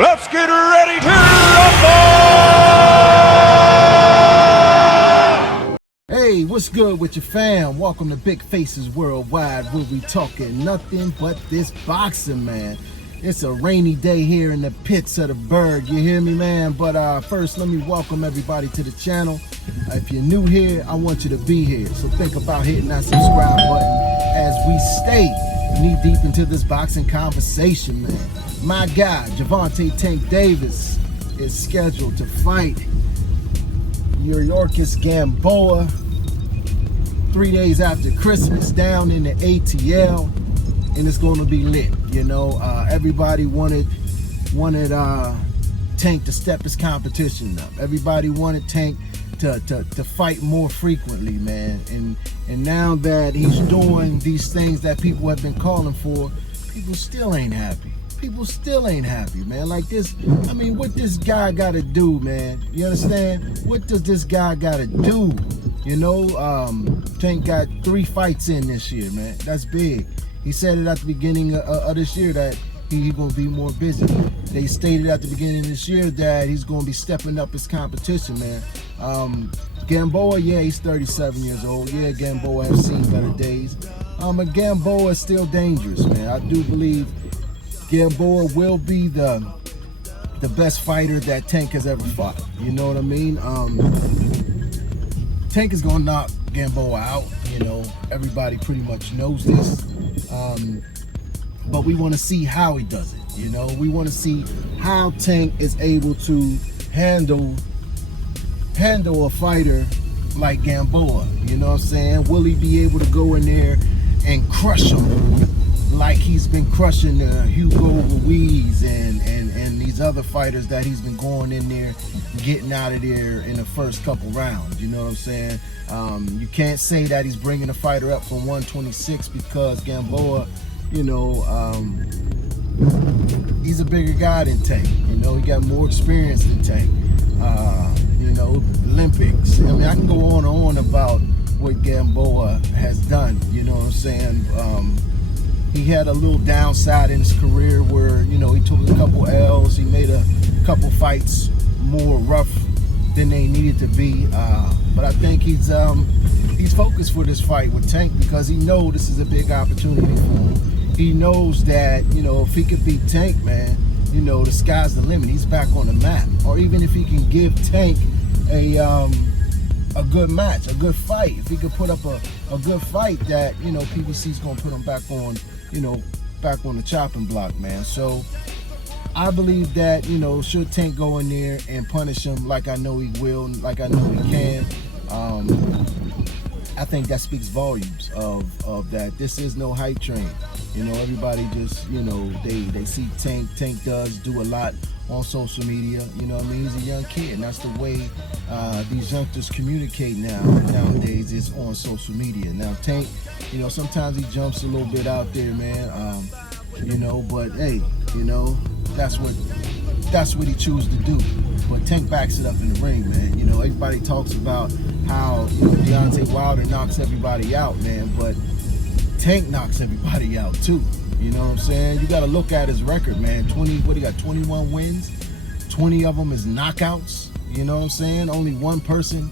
Let's get ready to rumble! Hey, what's good with your fam? Welcome to Big Faces Worldwide, where we talking nothing but this boxing, man. It's a rainy day here in the pits of the Berg, you hear me, man? But first, let me welcome everybody to the channel. If you're new here, I want you to be here. So think about hitting that subscribe button as we stay knee-deep into this boxing conversation, man. My guy, Gervonta Tank Davis, is scheduled to fight Yorirkis Gamboa 3 days after Christmas down in the ATL, and it's going to be lit. You know, everybody wanted Tank to step his competition up. Everybody wanted Tank to fight more frequently, man. And now that he's doing these things that people have been calling for, people still ain't happy. People still ain't happy, man. Like this, I mean, what this guy got to do, man? You understand? What does this guy got to do? You know, Tank got 3 fights in this year, man. That's big. He said it at the beginning of this year that he's going to be more busy. They stated at the beginning of this year that he's going to be stepping up his competition, man. Gamboa, yeah, he's 37 years old. Yeah, Gamboa has seen better days. But Gamboa is still dangerous, man. I do believe Gamboa will be the best fighter that Tank has ever fought. You know what I mean? Tank is gonna knock Gamboa out. You know, everybody pretty much knows this. But we want to see how he does it. You know, we want to see how Tank is able to handle a fighter like Gamboa. You know what I'm saying? Will he be able to go in there and crush him like he's been crushing Hugo Ruiz and these other fighters that he's been going in there, getting out of there in the first couple rounds? You know what I'm saying? You can't say that he's bringing a fighter up from 126 because Gamboa, you know, he's a bigger guy than Tank. You know, he got more experience than Tank. You know, Olympics. I mean, I can go on and on about what Gamboa has done. You know what I'm saying? He had a little downside in his career where, you know, he took a couple L's. He made a couple fights more rough than they needed to be. But I think he's focused for this fight with Tank because he knows this is a big opportunity for him. He knows that, you know, if he could beat Tank, man, you know, the sky's the limit. He's back on the map. Or even if he can give Tank a good match, a good fight. If he could put up a good fight that, you know, PBC's gonna put him back on, you know, back on the chopping block, man. So I believe that, you know, should Tank go in there and punish him like I know he will, like I know he can, I think that speaks volumes of that this is no hype train. You know, everybody just, you know, they see Tank. Tank does do a lot on social media. You know what I mean? He's a young kid, and that's the way these youngsters communicate nowadays is on social media. Now, Tank, you know, sometimes he jumps a little bit out there, man. You know, but hey, you know, that's what he chooses to do. But Tank backs it up in the ring, man. You know, everybody talks about how, you know, Deontay Wilder knocks everybody out, man, but Tank knocks everybody out too. You know what I'm saying? You got to look at his record, man. 21 wins. 20 of them is knockouts. You know what I'm saying? Only one person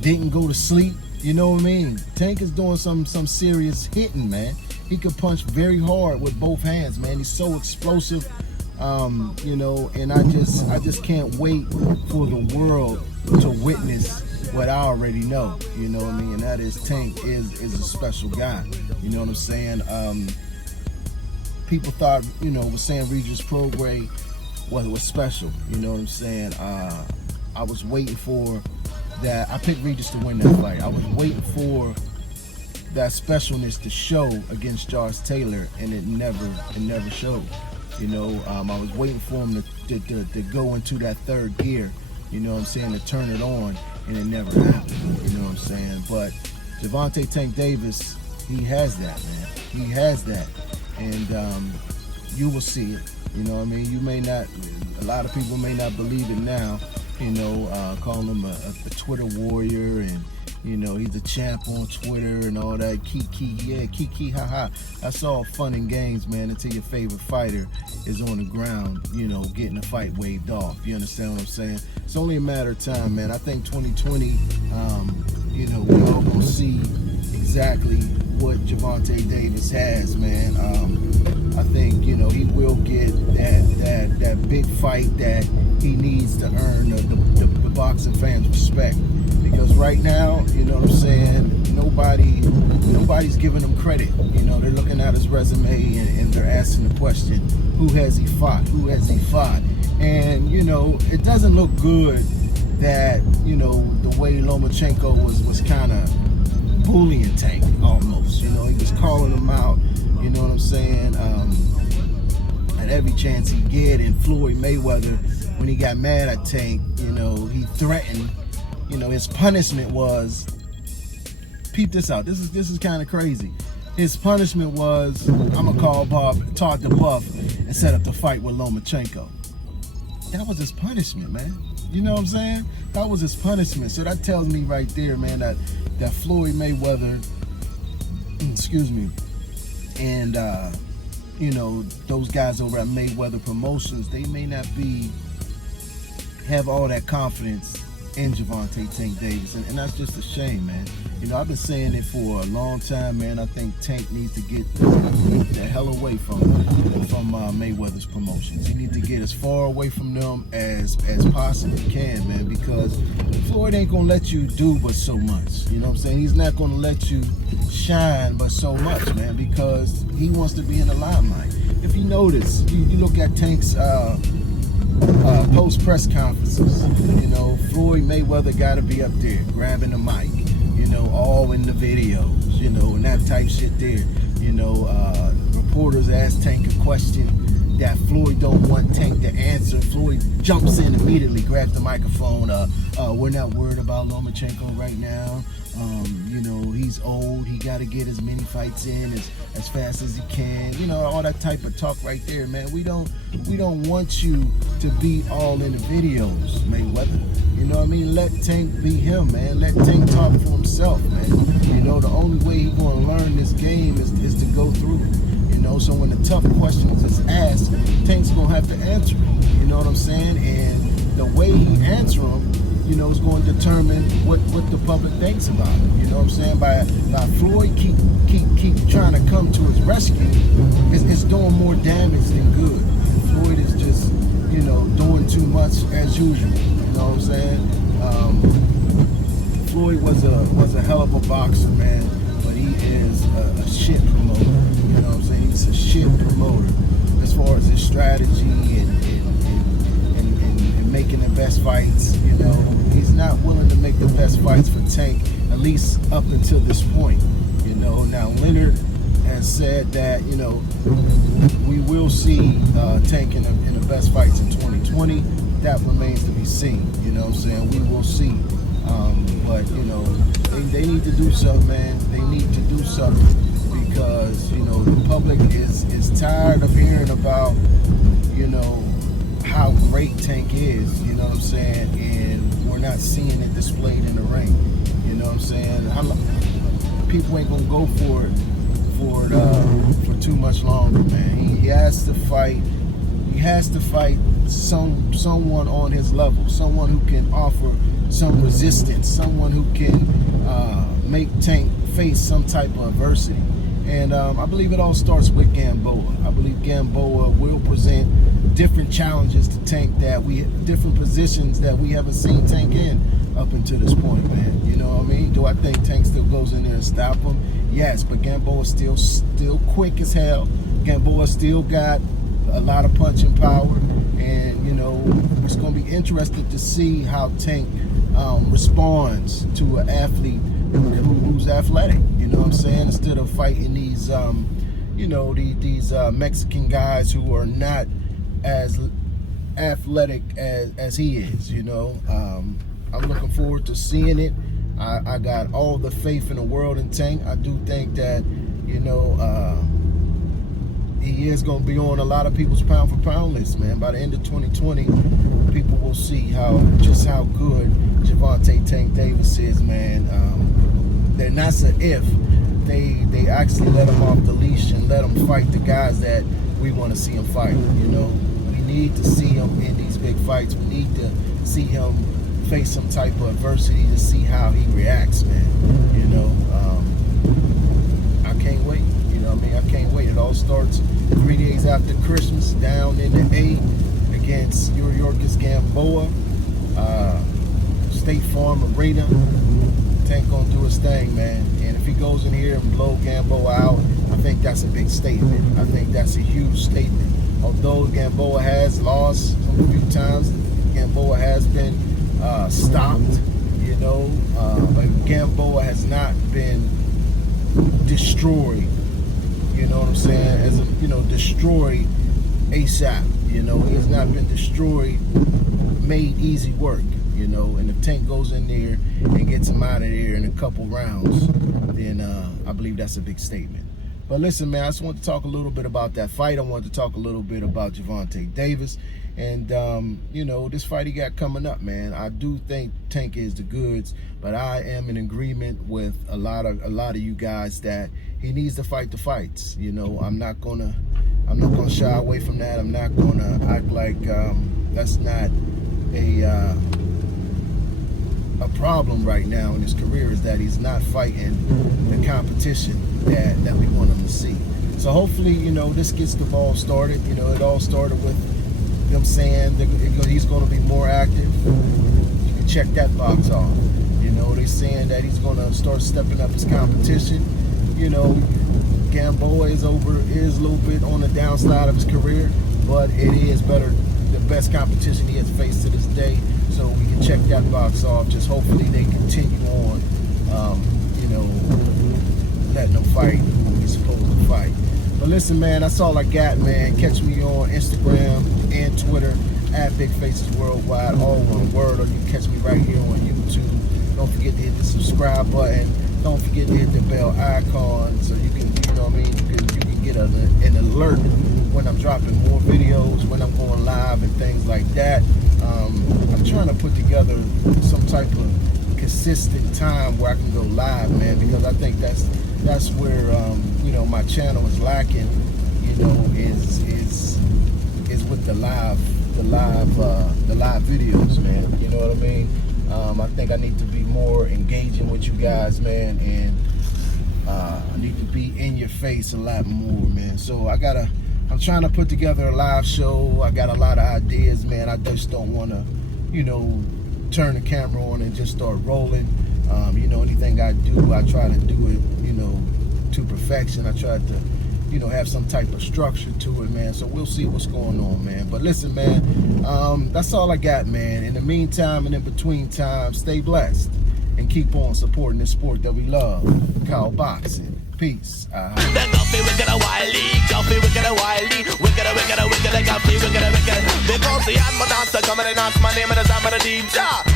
didn't go to sleep. You know what I mean? Tank is doing some serious hitting, man. He can punch very hard with both hands, man. He's so explosive. You know, and I just can't wait for the world to witness what I already know. You know what I mean? And that is Tank is a special guy. You know what I'm saying? People thought, you know, was saying Regis Prograis was special. You know what I'm saying? I was waiting for that. I picked Regis to win that fight. I was waiting for that specialness to show against Josh Taylor, and it never showed. You know, I was waiting for him to go into that third gear, you know what I'm saying, to turn it on, and it never happened, you know what I'm saying. But Gervonta Tank Davis, he has that, man. He has that, and you will see it. You know what I mean? You may not, a lot of people may not believe it now, you know, calling him a Twitter warrior and You know, he's a champ on Twitter and all that. Kiki, haha. That's all fun and games, man, until your favorite fighter is on the ground, you know, getting the fight waved off. You understand what I'm saying? It's only a matter of time, man. I think 2020, you know, we all gonna see exactly what Gervonta Davis has, man. I think, you know, he will get that big fight that he needs to earn the boxing fans' respect. Because right now, you know what I'm saying, nobody's giving him credit. You know, they're looking at his resume and they're asking the question, who has he fought? Who has he fought? And, you know, it doesn't look good that, you know, the way Lomachenko was kind of bullying Tank almost. You know, he was calling him out, you know what I'm saying, at every chance he get. And Floyd Mayweather, when he got mad at Tank, you know, he threatened. You know, his punishment was, peep this out, this is kind of crazy. His punishment was, I'm gonna call Bob, talk to Buff, and set up the fight with Lomachenko. That was his punishment, man. You know what I'm saying? That was his punishment. So that tells me right there, man, that Floyd Mayweather, excuse me, and you know, those guys over at Mayweather Promotions, they may not have all that confidence in Gervonta Tank Davis, and that's just a shame, man. You know, I've been saying it for a long time, man. I think Tank needs to get the hell away from Mayweather's promotions. He needs to get as far away from them as possibly can, man, because Floyd ain't gonna let you do but so much. You know what I'm saying? He's not gonna let you shine but so much, man, because he wants to be in the limelight. If you notice, you look at Tank's post press conferences, you know, Floyd Mayweather got to be up there grabbing the mic, you know, all in the videos, you know, and that type shit there. You know, reporters ask Tank a question that Floyd don't want Tank to answer. Floyd jumps in immediately, grabs the microphone. We're not worried about Lomachenko right now. You know, he's old. He got to get as many fights in as fast as he can. You know, all that type of talk right there, man. We don't want you to be all in the videos, Mayweather. You know what I mean? Let Tank be him, man. Let Tank talk for himself, man. You know, the only way he's going to learn this game is to go through it. You know, so when the tough questions is asked, Tank's going to have to answer them. You know what I'm saying? And the way he answers them, you know, is going to determine what the public thinks about him. You know what I'm saying? By Floyd keep trying to come to his rescue, it's doing more damage than good. Floyd is just, you know, doing too much as usual. You know what I'm saying? Floyd was a hell of a boxer, man, but he is a shit promoter. You know what I'm saying? He's a shit promoter as far as his strategy and making the best fights. You know, he's not willing to make the best fights for Tank, at least up until this point. You know, now Leonard has said that, you know, we will see Tank in the best fights in 2020. That remains to be seen. You know what I'm saying? We will see. But, you know, they need to do something, man. They need to do something because, you know, the public is tired of hearing about, you know, how great Tank is, you know what I'm saying? And we're not seeing it displayed in the ring. You know what I'm saying? People ain't gonna go for too much longer, man. He has to fight. He has to fight someone on his level, someone who can offer some resistance, someone who can make Tank face some type of adversity. And I believe it all starts with Gamboa. I believe Gamboa will present different challenges to Tank, different positions that we haven't seen Tank in up until this point, man. You know what I mean? Do I think Tank still goes in there and stop him? Yes, but Gamboa's still quick as hell. Gamboa still got a lot of punching power, and you know, it's going to be interesting to see how Tank responds to an athlete who's athletic. You know what I'm saying? Instead of fighting these, you know, these Mexican guys who are not as athletic as he is. You know, I'm looking forward to seeing it. I got all the faith in the world in Tank. I do think that, you know, he is going to be on a lot of people's pound for pound list, man. By the end of 2020, people will see just how good Gervonta Tank Davis is, man. They're not a if. They actually let him off the leash and let him fight the guys that we want to see him fight. You know, we need to see him in these big fights. We need to see him face some type of adversity to see how he reacts, man. You know, I can't wait. You know what I mean? I can't wait. It all starts 3 days after Christmas down in the A against Yorirkis Gamboa, State Farm Arena. Tank gonna do his thing, man. And if he goes in here and blow Gamboa out, I think that's a big statement. I think that's a huge statement. Although Gamboa has lost a few times, Gamboa has been stopped, you know, but Gamboa has not been destroyed. You know what I'm saying? As a, you know, destroyed ASAP. You know, he has not been destroyed, made easy work. You know, and if Tank goes in there and gets him out of there in a couple rounds, then I believe that's a big statement. But listen, man, I just want to talk a little bit about that fight. I want to talk a little bit about Gervonta Davis. And, you know, this fight he got coming up, man. I do think Tank is the goods, but I am in agreement with a lot of you guys that he needs to fight the fights. You know, I'm not gonna shy away from that. I'm not gonna act like that's not a problem right now in his career, is that he's not fighting the competition that we want him to see. So hopefully, you know, this gets the ball started. You know, it all started with them saying that he's going to be more active. You can check that box off. You know, they're saying that he's going to start stepping up his competition. You know, Gamboa is a little bit on the downside of his career, but it is the best competition he has faced to this day. So we can check that box off. Just hopefully they continue on, you know, letting them fight who he's supposed to fight. But listen, man, that's all I got, man. Catch me on Instagram and Twitter at Big Faces Worldwide, all one word, or you can catch me right here on YouTube. Don't forget to hit the subscribe button. Don't forget to hit the bell icon so you can, you know what I mean, you can get an alert when I'm dropping more videos, when I'm going live and things like that. I'm trying to put together some type of consistent time where I can go live, man, because I think that's where you know, my channel is lacking. You know, is with the live videos, man. You know what I mean? I think I need to be more engaging with you guys, man, and I need to be in your face a lot more, man. So I'm trying to put together a live show. I got a lot of ideas, man. I just don't want to, you know, turn the camera on and just start rolling. You know, anything I do, I try to do it, you know, to perfection. I try to, you know, have some type of structure to it, man. So we'll see what's going on, man. But listen, man, that's all I got, man. In the meantime and in between time, stay blessed and keep on supporting this sport that we love, called boxing. Peace. Because the animal dancer coming and ask my name and the time of the DJ.